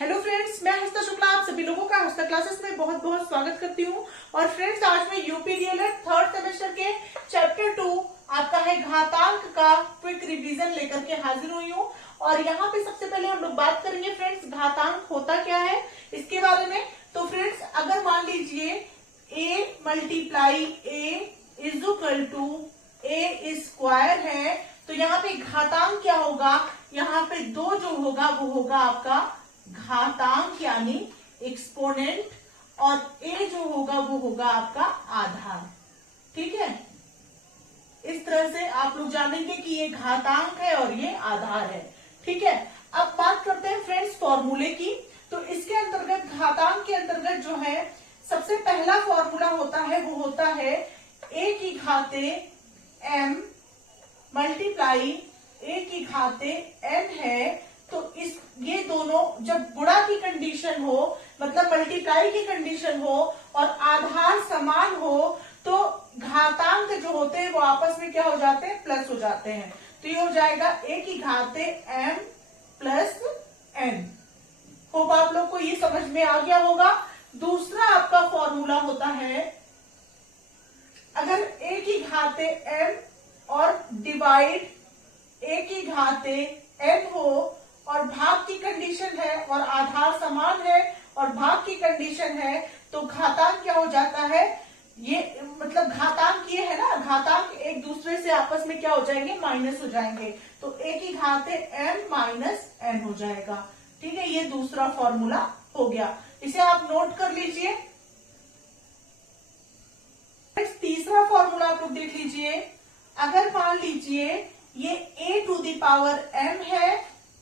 Hello friends, मैं हस्ता शुक्ला आप सभी लोगों का हस्ता क्लासेस में बहुत बहुत स्वागत करती हूँ। और फ्रेंड्स, आज मैं यूपीडीएलएड थर्ड सेमेस्टर के चैप्टर 2 आपका है घातांक का क्विक रिवीजन लेकर के हाजिर हुई हूँ। और यहाँ पे सबसे पहले हम लोग बात करेंगे फ्रेंड्स, घातांक होता क्या है इसके बारे में। तो फ्रेंड्स, अगर मान लीजिए a multiply a is equal to a square है, तो यहाँ पे घातांक क्या होगा, यहाँ पे दो जो होगा वो होगा आपका घातांक यानी एक्सपोनेंट, और a जो होगा वो होगा आपका आधार। ठीक है, इस तरह से आप लोग जानेंगे कि ये घातांक है और ये आधार है। ठीक है, अब बात करते हैं फ्रेंड्स फॉर्मूले की। तो इसके अंतर्गत घातांक के अंतर्गत जो है सबसे पहला फॉर्मूला होता है वो होता है a की घाते m मल्टीप्लाई a की घाते n है। तो इस ये दोनों जब गुणा की कंडीशन हो, मतलब मल्टीप्लाई की कंडीशन हो और आधार समान हो, तो घातांक जो होते हैं वो आपस में क्या हो जाते हैं, प्लस हो जाते हैं। तो ये हो जाएगा a की घाते m प्लस n। होप आप लोग को ये समझ में आ गया होगा। दूसरा आपका फॉर्मूला होता है, अगर a की घाते m और डिवाइड a की घाते n हो और भाग की कंडीशन है और आधार समान है और भाग की कंडीशन है, तो घातांक क्या हो जाता है, ये मतलब घातांक ये है ना, घातांक एक दूसरे से आपस में क्या हो जाएंगे, माइनस हो जाएंगे। तो a की घाते m माइनस n हो जाएगा। ठीक है, ये दूसरा फॉर्मूला हो गया, इसे आप नोट कर लीजिए। तीसरा फॉर्मूला आप लोग देख लीजिए। अगर मान लीजिए ये a to the power m है,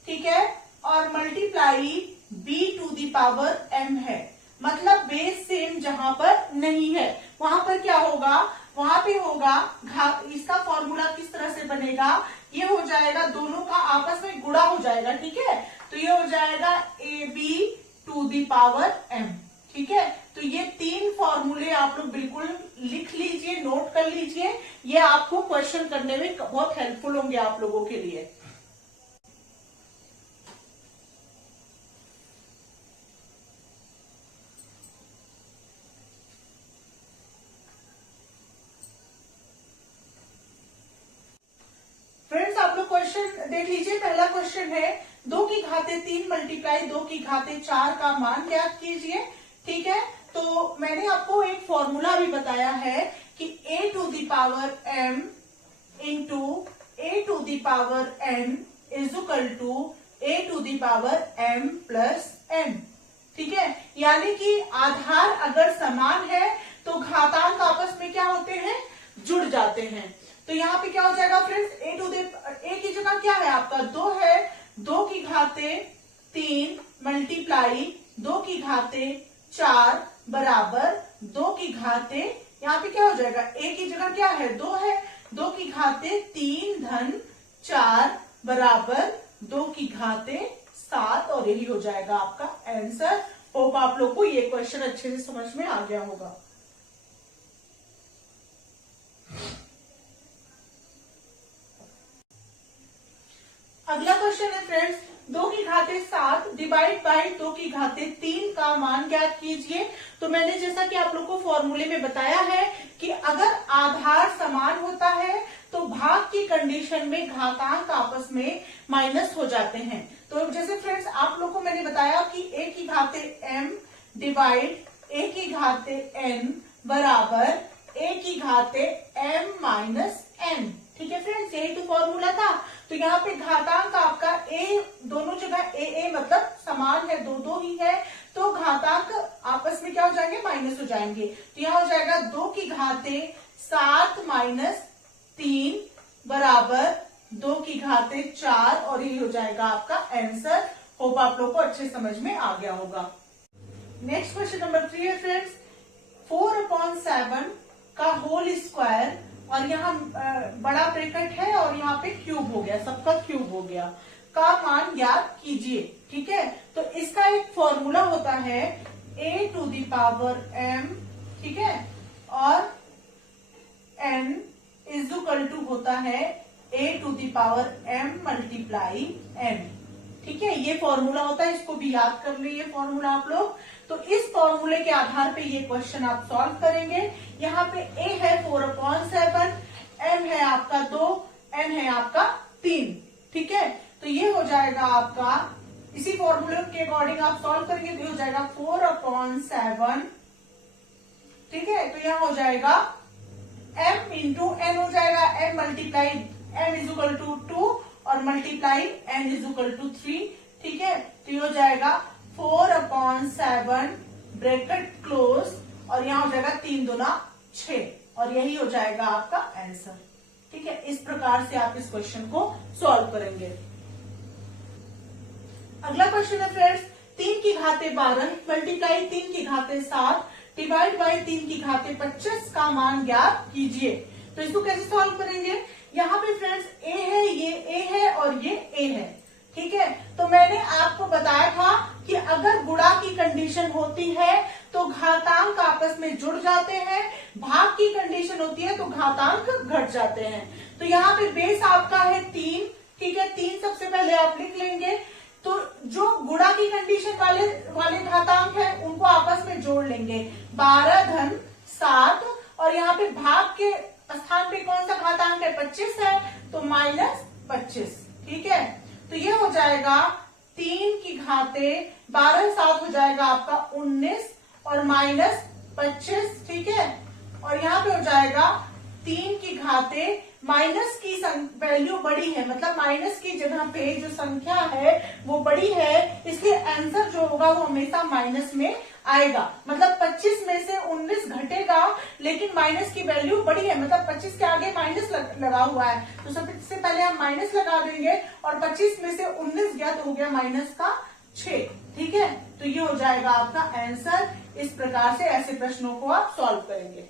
ठीक है, और multiply b to the power m है, मतलब बेस सेम जहां पर नहीं है वहां पर क्या होगा, वहां पे होगा इसका फॉर्मूला किस तरह से बनेगा, ये हो जाएगा दोनों का आपस में गुणा हो जाएगा। ठीक है, तो ये हो जाएगा ab to the power m। ठीक है, तो ये तीन फॉर्मूले आप लोग बिल्कुल लिख लीजिए, नोट कर लीजिए, ये आपको क्वेश्चन करने में बहुत हेल्पफुल होंगे आप लोगों के लिए। फ्रेंड्स, आप लोग क्वेश्चन देख लीजिए। पहला क्वेश्चन है 2 की घाते 3 मल्टीप्लाई 2 की घाते 4 का मान ज्ञात कीजिए। ठीक है, तो मैंने आपको एक फॉर्मूला भी बताया है कि a to the power m into a to the power n is equal to a to the power m plus n। ठीक है, यानी कि आधार अगर समान है तो घातांक आपस में क्या होते हैं, जुड़ जाते हैं। तो यहाँ पे क्या हो जाएगा फ्रेंड्स, a की जगह क्या है आपका 2 है, 2 की घाते 3 मल्टीप्लाई 2 की घाते 4 बराबर 2 की घाते, यहाँ पे क्या हो जाएगा, a की जगह क्या है 2 है, 2 की घाते 3 धन 4 बराबर 2 की घाते 7, और यही हो जाएगा आपका आंसर। होप आप लोग को ये क्वेश्चन अच्छे से समझ में आ गया होगा। अगला क्वेश्चन है फ्रेंड्स, 2 की घाते 7 डिवाइड बाय 2 की घाते 3 का मान ज्ञात कीजिए। तो मैंने जैसा कि आप लोग को फॉर्मूले में बताया है कि अगर आधार समान होता है तो भाग की कंडीशन में घातांक आपस में माइनस हो जाते हैं। तो जैसे फ्रेंड्स आप लोग को मैंने बताया कि a की घाते m डिवाइड a की घाते n बराबर a की घाते m माइनस n। ठीक है फ्रेंड्स, यही तो फॉर्मूला था। तो यहाँ पे घातांक आपका a दोनों जगह a मतलब समान है, दो दो ही है, तो घातांक आपस में क्या हो जाएंगे, माइनस हो जाएंगे। तो यहाँ हो जाएगा 2 की घाते 7 माइनस 3 बराबर 2 की घाते 4, और ये हो जाएगा आपका आंसर। होप आप लोग को अच्छे समझ में आ गया होगा। नेक्स्ट क्वेश्चन नंबर 3 है फ्रेंड्स, 4/7 का होल स्क्वायर, और यहाँ बड़ा ब्रैकेट है और यहाँ पे क्यूब हो गया, सबका क्यूब हो गया, का मान ज्ञात कीजिए। ठीक है, तो इसका एक फॉर्मूला होता है a to the power m, ठीक है, और n इज इक्वल टू होता है a to the power m multiply n। ठीक है, ये फॉर्मूला होता है, इसको भी याद कर लीजिए फॉर्मूला आप लोग। तो इस फॉर्मूले के आधार पे ये क्वेश्चन आप सॉल्व करेंगे। यहाँ पे a है 4/7, m है आपका 2, n है आपका 3। ठीक है, तो ये हो जाएगा आपका, इसी फॉर्मूले के अकॉर्डिंग आप सॉल्व करेंगे तो ये हो जाएगा 4/7। ठीक है, तो यह हो जाएगा m इंटू n हो जाएगा, m multiply m is equal to 2 और multiply n is equal to 3। ठीक है, तो ये हो जाएगा 4/7 ब्रैकेट क्लोज और यहाँ हो जाएगा 3 दूना 6 और यही हो जाएगा आपका आंसर। ठीक है, इस प्रकार से आप इस क्वेश्चन को सॉल्व करेंगे। अगला क्वेश्चन है फ्रेंड्स, 3 की घाते 12 मल्टीप्लाई 3 की घाते 7 डिवाइड बाई 3 की घाते 25 का मान ज्ञात कीजिए। तो इसको कैसे सॉल्व करेंगे? यहाँ पे फ्रेंड्स a है, ये a है और ये a है। ठीक है, तो मैंने आपको बताया था कि अगर गुणा की कंडीशन होती है तो घातांक आपस में जुड़ जाते हैं, भाग की कंडीशन होती है तो घातांक घट जाते हैं। तो यहाँ पे बेस आपका है 3। ठीक है, 3 सबसे पहले आप लिख लेंगे। तो जो गुणा की कंडीशन वाले घातांक है उनको आपस में जोड़ लेंगे, 12 धन 7 और यहाँ पे भाग के स्थान पे कौन सा घातांक है? 25 है, तो -25। ठीक है, तो ये हो जाएगा 3 की घाते 12 7 हो जाएगा आपका 19 और -25। ठीक है, और यहाँ पे हो जाएगा 3 की घाते माइनस की वैल्यू बड़ी है, मतलब माइनस की जगह पे जो संख्या है वो बड़ी है, इसलिए आंसर जो होगा वो हमेशा माइनस में आएगा। मतलब 25 में से 19 घटेगा लेकिन माइनस की वैल्यू बड़ी है, मतलब 25 के आगे माइनस लगा हुआ है, तो सबसे पहले हम माइनस लगा देंगे और 25 में से 19 गया तो हो गया -6। ठीक है, तो ये हो जाएगा आपका आंसर। इस प्रकार से ऐसे प्रश्नों को आप सॉल्व करेंगे।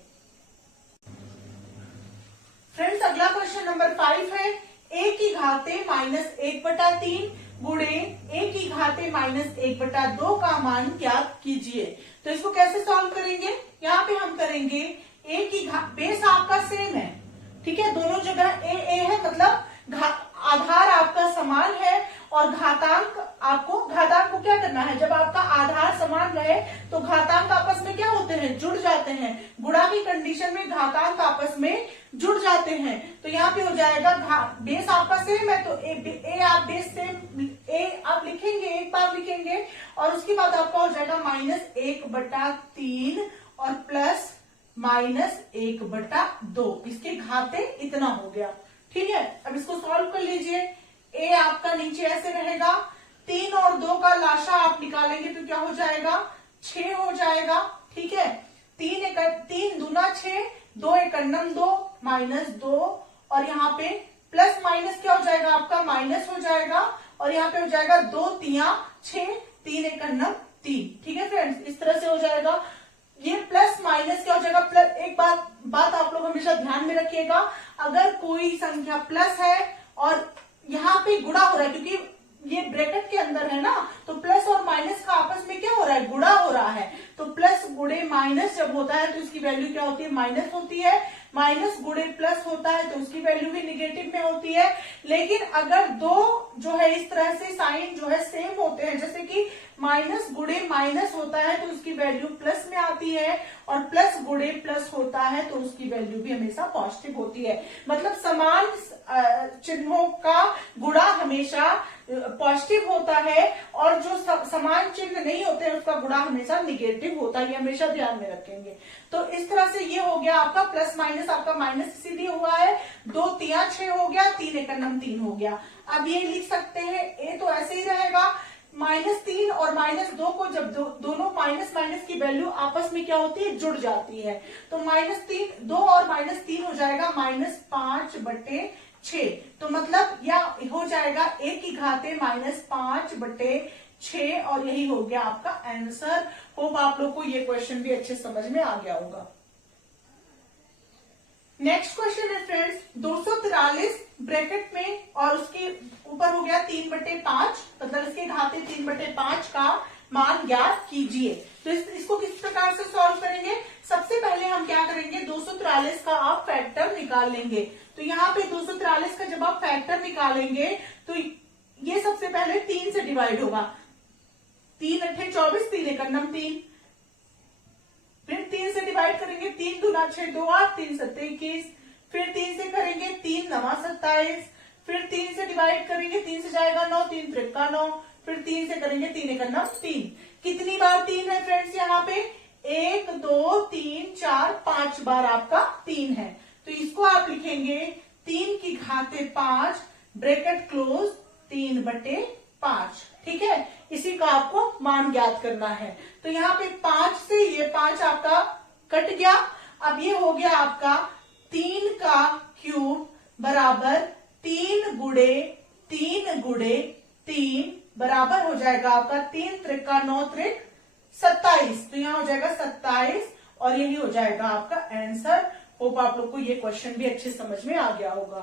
फ्रेंड्स, अगला क्वेश्चन नंबर 5 है, a की घाते -1/3 गुणे a की घाते -1/2 का मान ज्ञात कीजिए। तो इसको कैसे सॉल्व करेंगे? यहाँ पे हम करेंगे a की बेस आपका सेम है। ठीक है, दोनों जगह a है, मतलब आधार आपका समान है और घातांक को क्या करना है? जब आपका आधार समान रहे तो घातांक आपस में क्या होते हैं? जुड़ जाते हैं। गुणा की कंडीशन में घातांक आपस में जुड़ जाते हैं। तो यहाँ पे हो जाएगा बेस आपका सेम है तो ए आप बेस सेम ए आप लिखेंगे, एक बार लिखेंगे और उसके बाद आपका हो जाएगा -1/3 और प्लस -1/2। इसके घाते इतना हो गया। ठीक है, अब इसको सॉल्व कर लीजिए। ए आपका नीचे ऐसे रहेगा, 3 और 2 का लाशा आप निकालेंगे तो क्या हो जाएगा? 6 हो जाएगा। ठीक है, 3 दूना 6, 2 एकन्नम 2 -2 और यहाँ पे प्लस माइनस क्या हो जाएगा? आपका माइनस हो जाएगा और यहाँ पे हो जाएगा 2 तिया 6, 3 एकन्नम 3। ठीक है फ्रेंड्स, इस तरह से हो जाएगा। ये प्लस माइनस क्या हो जाएगा? प्लस। एक बात आप लोग हमेशा ध्यान में रखिएगा, अगर कोई संख्या प्लस है और यहाँ पे गुणा हो रहा है, क्योंकि ये ब्रैकेट के अंदर है ना, तो प्लस और माइनस का आपस में क्या हो रहा है? गुणा हो रहा है। तो प्लस गुणे माइनस जब होता है तो इसकी वैल्यू क्या होती है? माइनस होती है। माइनस गुणे प्लस होता है तो उसकी वैल्यू भी निगेटिव में होती है। लेकिन अगर दो जो है इस तरह से साइन जो है सेम होते हैं, जैसे कि माइनस गुणे माइनस होता है तो उसकी वैल्यू प्लस में आती है और प्लस गुणे प्लस होता है तो उसकी वैल्यू भी हमेशा पॉजिटिव होती है। मतलब समान चिन्हों का गुणा हमेशा पॉजिटिव होता है और जो समान चिन्ह नहीं होते हैं उसका गुणा हमेशा निगेटिव होता है। ये हमेशा ध्यान में रखेंगे। तो इस तरह से ये हो गया आपका प्लस माइनस, आपका माइनस इसीलिए हुआ है। 2 तिया 6 हो गया, 3 एकन्नम 3 हो गया। अब ये लिख सकते हैं ए तो ऐसे ही रहेगा, -3 और -2 को जब दोनों माइनस माइनस की वैल्यू आपस में क्या होती है? जुड़ जाती है। तो -2 और -3 हो जाएगा -5/6। तो मतलब या हो जाएगा a की घाते -5/6 और यही हो गया आपका आंसर। होप आप लोग को ये क्वेश्चन भी अच्छे समझ में आ गया होगा। नेक्स्ट क्वेश्चन है फ्रेंड्स 243 ब्रैकेट में और उसके ऊपर हो गया 3/5, मतलब इसके घाते 3/5 का मान ज्ञात कीजिए। तो इसको किस प्रकार से सॉल्व करेंगे? सबसे पहले हम क्या करेंगे? 243 का आप फैक्टर निकाल लेंगे। तो यहाँ पे 243 का जब आप फैक्टर निकालेंगे तो ये सबसे पहले 3 से डिवाइड होगा। 3 अट्ठे 24, 3 एकम 3। फिर 3 से डिवाइड करेंगे, 3 दूना 6, 2 8, 3 सत्ते 21। फिर 3 से करेंगे, 3 नवा 27। फिर 3 से डिवाइड करेंगे, 3 से जाएगा 9, 3 त्रिका 9। फिर 3 से करेंगे, 3 एकम 3। कितनी बार 3 है फ्रेंड्स यहाँ पे? 1 2 3 4 5 बार आपका 3 है। तो इसको आप लिखेंगे 3 की घाते 5 ब्रैकेट क्लोज 3/5। ठीक है, इसी का आपको मान ज्ञात करना है। तो यहाँ पे 5 से ये 5 आपका कट गया। अब ये हो गया आपका 3 का क्यूब बराबर 3 गुणे 3 गुणे 3 बराबर हो जाएगा आपका 3 त्रिका 9 त्रिक 27। तो यहाँ हो जाएगा 27 और यही हो जाएगा आपका आंसर। होप आप लोग को ये क्वेश्चन भी अच्छे समझ में आ गया होगा।